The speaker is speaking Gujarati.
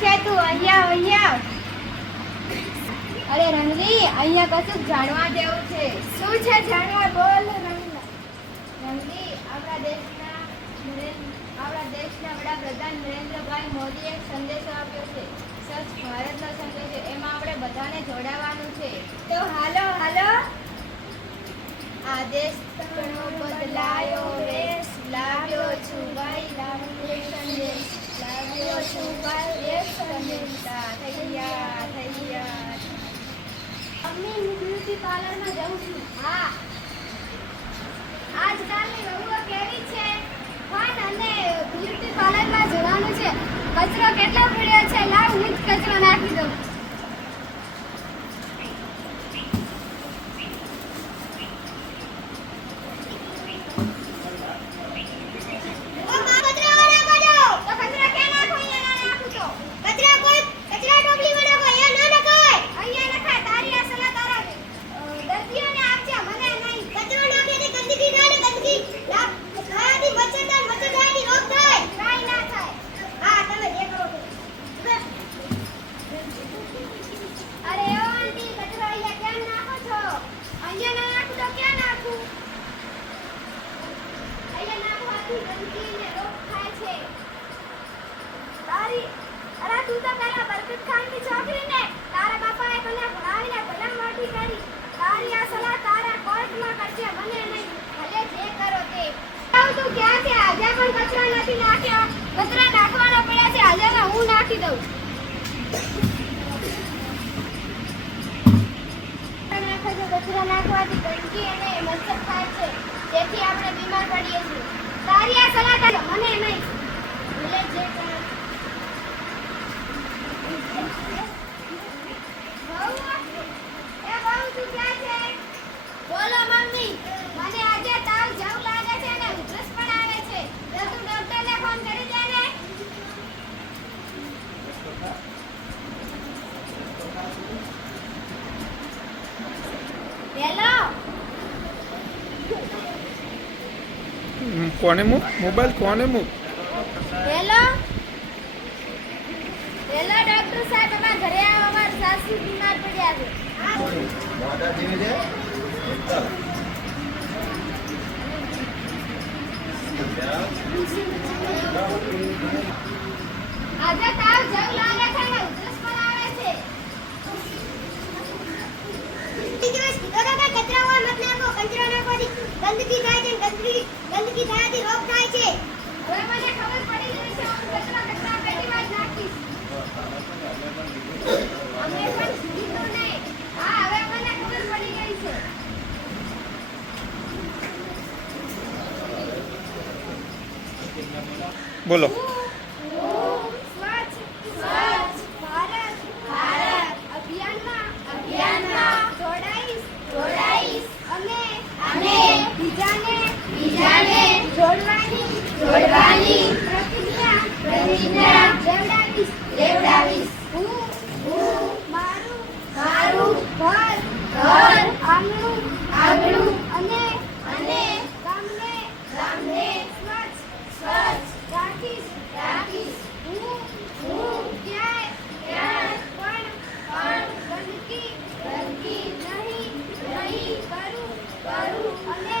છે તું? અહીંયા. અરે રંગલી, અહીંયા કશું જાણવા જેવું છે. શું છે જાણવા? બોલ રંગલી. આપણા દેશના વડાપ્રધાન નરેન્દ્રભાઈ મોદીએ એક સંદેશો આપ્યો છે. સ્વચ્છ ભારતનો સંદેશો. એમાં આપણે બધાને જોડાવાનું છે. તો હાલો. આ દેશ ઘણો બદલાયો વેશ લાવ્યો છું ભાઈ સંદેશ લાવ્યો છું ભાઈ એક સંદેશ. થૈયા મમ્મી, હું બ્યુટી પાર્લરમાં જાઉં છું. હા, આજકાલની વહુઓ કેવી છે? પણ અને બ્યુટી પાર્લરમાં જવાનું છે. કચરો કેટલો પડ્યો છે. લાવ હું જ કચરો નાખી દઉં. કચરા નાખવાના પડ્યા છે. આજે હું નાખી દઉં. કચરા નાખવાથી ગંદકી અને મચ્છર થાય છે, જેથી આપણે બીમાર પડીએ છીએ. તારી આ સલાહ મને નહીં. ભલે જે કરો. બહુ તું ક્યાં છે? બોલો મમ્મી, મને આજે તાવ જેવું લાગે છે અને ઉધરસ પણ આવે છે. તો તું ડોક્ટરને ફોન કરી દે ને. હેલો. કોને મૂક મોબાઈલ? કોને મૂક? હેલો ડોક્ટર સાહેબ, અમારા ઘરે આવો. અમારા સાસુ બીમાર પડ્યા છે. આજે તાવ જેવું લાગે છે ને ઉધરસ પણ આવે છે. કચરા હોય મત નાખો. કચરો નાખવાથી ગંદકી થાય છે. ગંદકી થવાથી રોગ થાય છે. હવે મને ખબર પડી ગઈ છે. હું કચરા પેટીમાં જ નાખીશ. અમે પણ કીધું નહીં. હા, હવે મને ખબર પડી ગઈ છે. બોલો. સ્વચ્છ ભારત અભિયાનમાં જોડાઈશ અને બીજાને જોડવાની પ્રતિજ્ઞા લેવડાવીશ. હું મારું ઘર આંગણું અને ગામને સ્વચ્છ રાખીશ. હું ક્યાંય પણ ગંદકી નહીં કરું અને